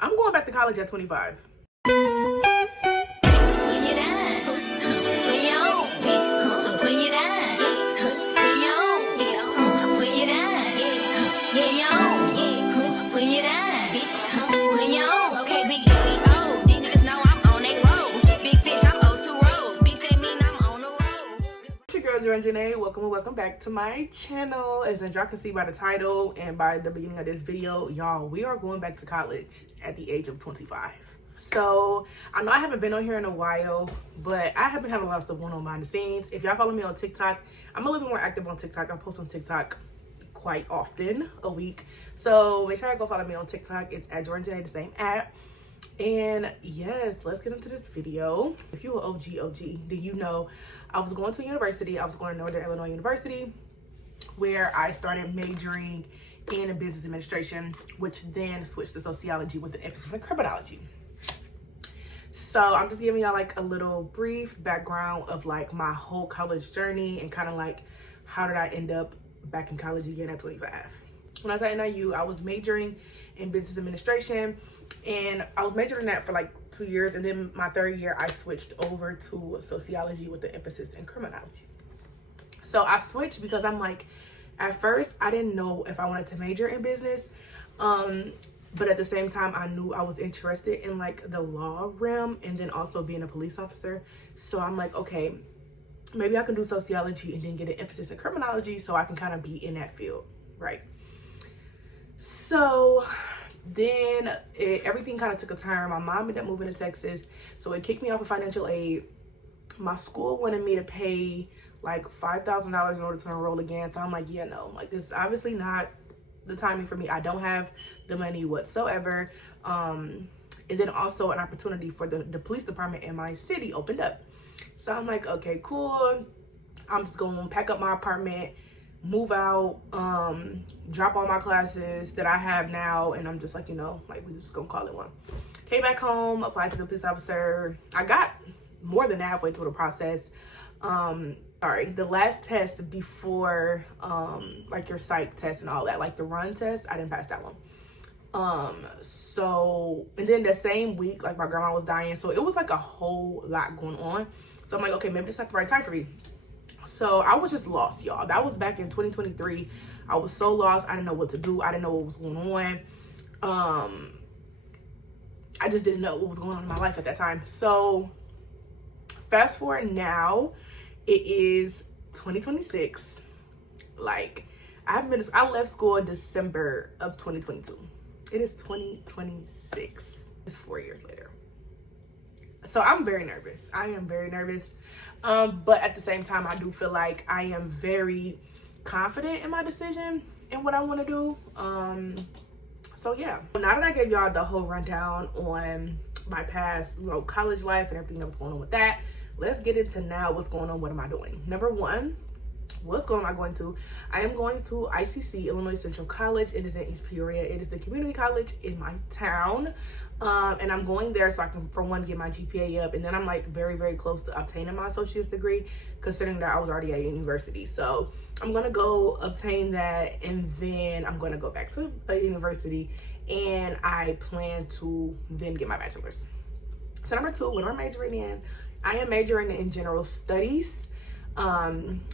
I'm going back to college at 25. Janae, welcome and welcome back to my channel. As y'all can see by the title and by the beginning of this video, y'all, we are going back to college at the age of 25. So I know I haven't been on here in a while, but I have been having a lot of stuff going on behind the scenes. If y'all follow me on TikTok, I'm a little bit more active on TikTok. I post on TikTok quite often a week, so make sure I go follow me on TikTok. It's at Jordan Janae, the same app. And yes, let's get into this video. If you were OG, then you know I was going to university. I was going to Northern Illinois University, where I started majoring in business administration, which then switched to sociology with an emphasis in criminology. So I'm just giving y'all like a little brief background of like my whole college journey and kind of like how did I end up back in college again at 25. When I was at NIU, I was majoring in business administration, and I was majoring in that for like 2 years, and then my third year I switched over to sociology with the emphasis in criminology. So I switched because I'm like, at first I didn't know if I wanted to major in business, but at the same time I knew I was interested in like the law realm and then also being a police officer. So I'm like, okay, maybe I can do sociology and then get an emphasis in criminology so I can kind of be in that field, right? So then everything kind of took a turn. My mom ended up moving to Texas, so it kicked me off of financial aid. My school wanted me to pay like $5,000 in order to enroll again. So I'm like, yeah, no, like this is obviously not the timing for me. I don't have the money whatsoever. And then also an opportunity for the police department in my city opened up. So I'm like, okay, cool. I'm just going to pack up my apartment, move out, drop all my classes that I have now, and I'm just like, you know, like we just gonna call it one. Came back home, applied to the police officer. I got more than halfway through the process. The last test before like your psych test and all that, like the run test, I didn't pass that one. And then the same week, like my grandma was dying, so it was like a whole lot going on. So I'm like, okay, maybe this is not the right time for me. So I was just lost, y'all. That was back in 2023. I was so lost. I didn't know what to do. I didn't know what was going on. I just didn't know what was going on in my life at that time. So fast forward now, it is 2026. Like I left school in December of 2022. It is 2026. It's 4 years later. So I'm very nervous. I am very nervous. But at the same time, I do feel like I am very confident in my decision and what I want to do. So yeah, now that I gave y'all the whole rundown on my past, college life and everything that was going on with that, let's get into now what's going on. What am I doing? Number one, what school am I going to? I am going to ICC, Illinois Central College. It is in East Peoria. It is the community college in my town. And I'm going there so I can, for one, get my GPA up. And then I'm like very, very close to obtaining my associate's degree, considering that I was already at university. So I'm going to go obtain that, and then I'm going to go back to a university, and I plan to then get my bachelor's. So number two, what am I majoring in? I am majoring in general studies,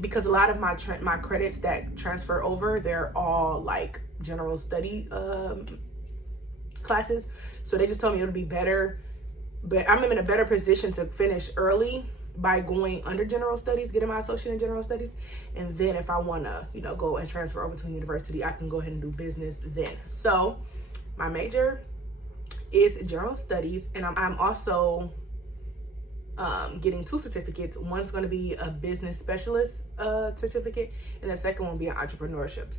because a lot of my credits that transfer over, they're all like general study classes. So they just told me it would be better, but I'm in a better position to finish early by going under general studies, getting my associate in general studies. And then if I want to, go and transfer over to a university, I can go ahead and do business then. So my major is general studies, and I'm also getting two certificates. One's going to be a business specialist certificate, and the second one will be an entrepreneurship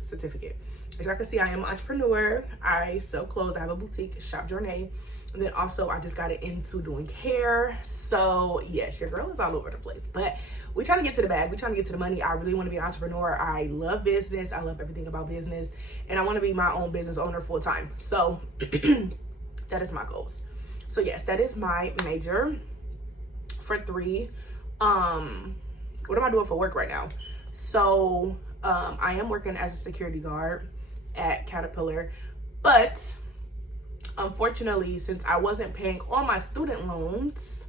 certificate. As y'all can see, I am an entrepreneur. I sell clothes. I have a boutique, Shop Journey. And then also I just got into doing hair. So yes, your girl is all over the place, but we're trying to get to the bag. We're trying to get to the money. I really want to be an entrepreneur. I love business. I love everything about business, and I want to be my own business owner full time. So that is my goals. So yes, that is my major. For three, what am I doing for work right now? So I am working as a security guard at Caterpillar, but unfortunately, since I wasn't paying all my student loans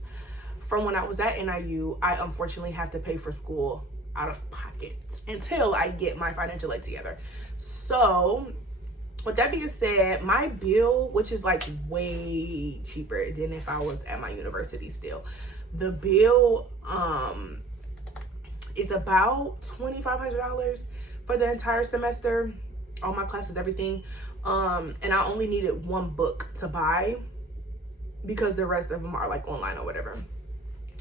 from when I was at NIU, I unfortunately have to pay for school out of pocket until I get my financial aid together. So with that being said, my bill, which is like way cheaper than if I was at my university still, the bill is about $2,500 for the entire semester, all my classes, everything. And I only needed one book to buy because the rest of them are like online or whatever.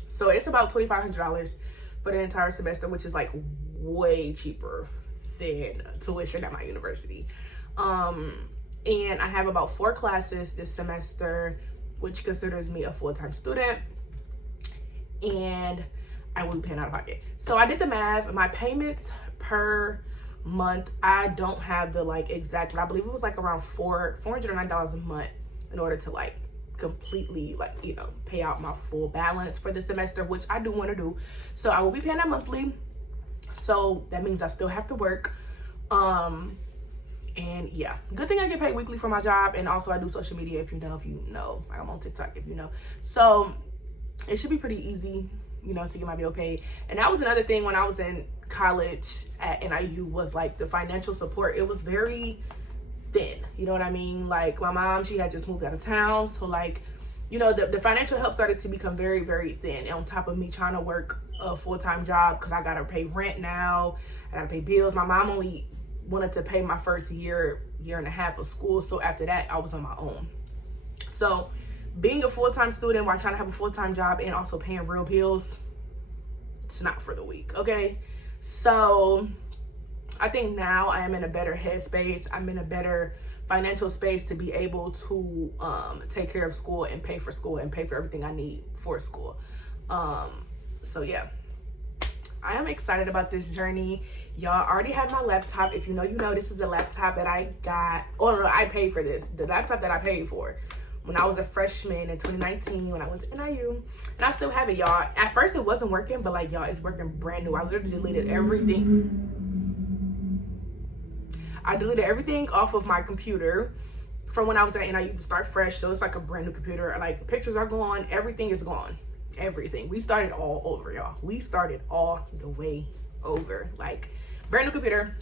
So it's about $2,500 for the entire semester, which is like way cheaper than tuition at my university. And I have about 4 classes this semester, which considers me a full-time student, and I will be paying out of pocket. So I did the math. My payments per month, I don't have the like exact, but I believe it was like around $409 a month in order to like completely like, you know, pay out my full balance for the semester, which I do want to do. So I will be paying that monthly. So that means I still have to work. And yeah, good thing I get paid weekly for my job. And also I do social media, if you know, I'm on TikTok, if you know. So it should be pretty easy, you know, to get my bill paid. And that was another thing when I was in college at NIU, was like the financial support. It was very thin, you know what I mean? Like my mom, she had just moved out of town. So like, you know, the financial help started to become very, very thin. And on top of me trying to work a full-time job, because I gotta pay rent now, I gotta pay bills. My mom only wanted to pay my first year and a half of school. So after that, I was on my own. So being a full-time student while trying to have a full-time job and also paying real bills, it's not for the weak, okay? So I think now I am in a better headspace. I'm in a better financial space to be able to take care of school and pay for school and pay for everything I need for school. So yeah, I am excited about this journey. Y'all already have my laptop. If you know, you know, this is a laptop that I got, or no, I paid for this. The laptop that I paid for when I was a freshman in 2019 when I went to NIU. And I still have it, y'all. At first it wasn't working, but like, y'all, it's working brand new. I literally deleted everything. I deleted everything off of my computer from when I was at NIU to start fresh. So it's like a brand new computer. Like, pictures are gone. Everything is gone. Everything. We started all over, y'all. We started all the way over. Like, brand new computer.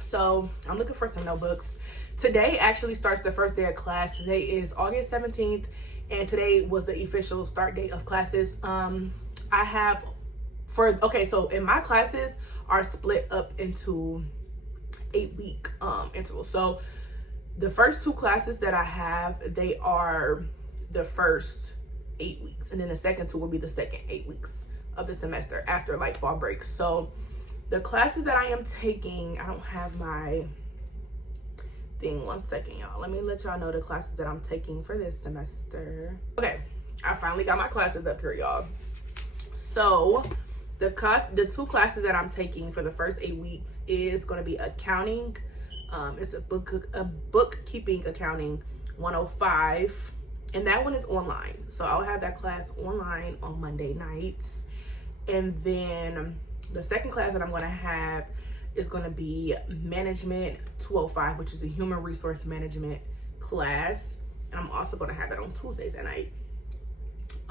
So I'm looking for some notebooks. Today actually starts the first day of class. Today is August 17th, and today was the official start date of classes. I have so in my classes are split up into 8-week intervals. So the first 2 classes that I have, they are the first 8 weeks, and then the second 2 will be the second 8 weeks of the semester after like fall break. So the classes that I am taking, I don't have my thing. One second, y'all. Let me let y'all know the classes that I'm taking for this semester. Okay, I finally got my classes up here, y'all. So the 2 classes that I'm taking for the first 8 weeks is going to be accounting. It's a bookkeeping accounting 105, and that one is online. So I'll have that class online on Monday nights. And then the second class that I'm going to have is going to be management 205, which is a human resource management class. And I'm also going to have it on Tuesdays at night.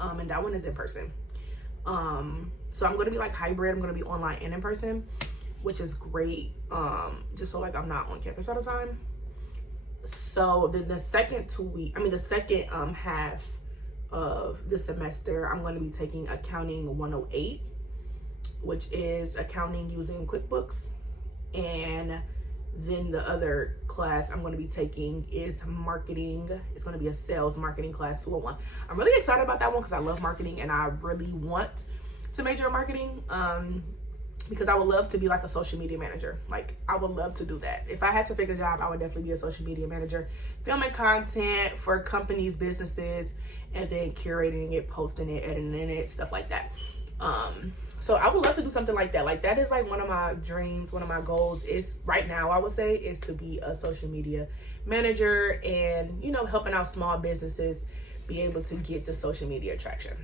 And that one is in person. So I'm going to be like hybrid. I'm going to be online and in person, which is great. Just so like I'm not on campus all the time. So then the second half of the semester, I'm going to be taking accounting 108, which is accounting using QuickBooks. And then the other class I'm going to be taking is marketing. It's going to be a sales marketing class 201. I'm really excited about that one because I love marketing and I really want to major in marketing, because I would love to be like a social media manager. Like, I would love to do that. If I had to pick a job, I would definitely be a social media manager, filming content for companies, businesses, and then curating it, posting it, editing it, stuff like that. So I would love to do something like that. Like, that is like one of my dreams, one of my goals is right now, I would say, is to be a social media manager and, you know, helping out small businesses be able to get the social media traction.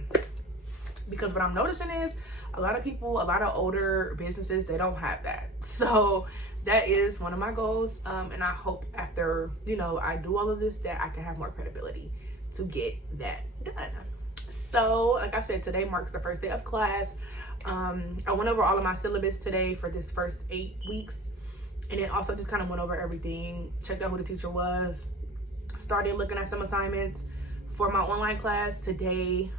Because what I'm noticing is a lot of people, a lot of older businesses, they don't have that. So that is one of my goals. And I hope after, you know, I do all of this that I can have more credibility to get that done. So like I said, today marks the first day of class. I went over all of my syllabus today for this first 8 weeks, and then also just kind of went over everything, checked out who the teacher was, started looking at some assignments for my online class today.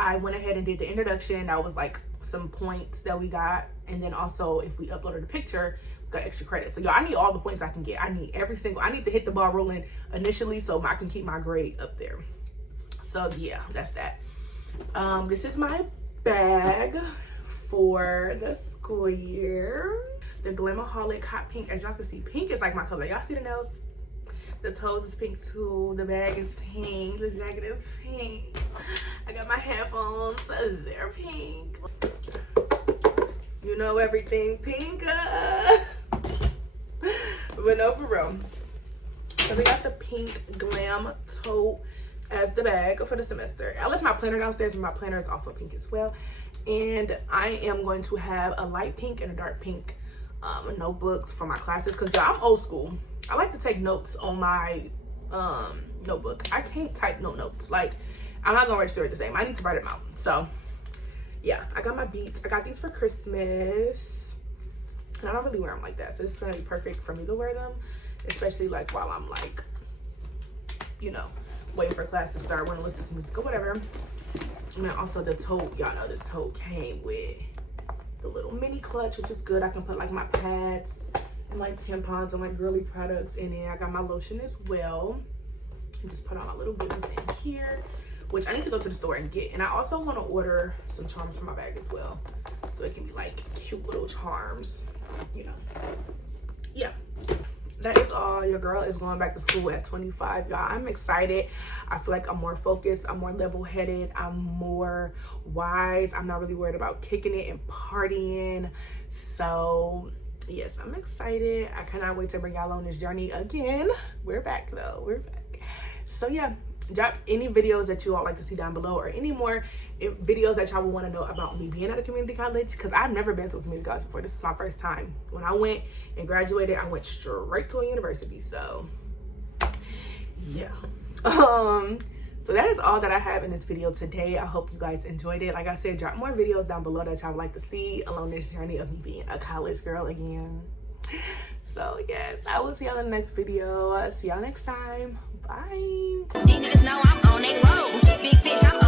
I went ahead and did the introduction. That was like some points that we got, and then also if we uploaded a picture, we got extra credit. So y'all, I need all the points I can get. I need to hit the ball rolling initially so I can keep my grade up there. So yeah, that's that. This is my bag for the school year. The Glamaholic Hot Pink. As y'all can see, pink is like my color. Y'all see the nails? The toes is pink too. The bag is pink. The jacket is pink. I got my headphones. They're pink. You know, everything pink. But no, for real. So we got the pink Glam tote as the bag for the semester. I left my planner downstairs, and my planner is also pink as well. And I am going to have a light pink and a dark pink notebooks for my classes, because y'all, I'm old school. I like to take notes on my notebook. I can't type no notes. Like, I'm not gonna register it the same. I need to write them out. So yeah, I got my beats. I got these for Christmas, and I don't really wear them like that, so this is gonna be perfect for me to wear them, especially like while I'm like, you know, waiting for class to start, want to listen to music or whatever. And then also the tote, y'all know this tote came with the little mini clutch, which is good. I can put like my pads and like tampons and like girly products in it. I got my lotion as well. And just put all my little goodies in here, which I need to go to the store and get. And I also want to order some charms for my bag as well, so it can be like cute little charms, you know. Yeah, that is all. Your girl is going back to school at 25, y'all. I'm excited. I feel like I'm more focused, I'm more level-headed, I'm more wise. I'm not really worried about kicking it and partying. So yes, I'm excited. I cannot wait to bring y'all on this journey again. We're back though, we're back. So yeah, drop any videos that you all like to see down below, or any more videos that y'all would want to know about me being at a community college, because I've never been to a community college before. This is my first time. When I went and graduated, I went straight to a university. So yeah. So that is all that I have in this video today. I hope you guys enjoyed it. Like I said, drop more videos down below that y'all would like to see along this journey of me being a college girl again. So yes, I will see y'all in the next video. See y'all next time. Bye. These niggas know I'm on a roll. Big fish, I'm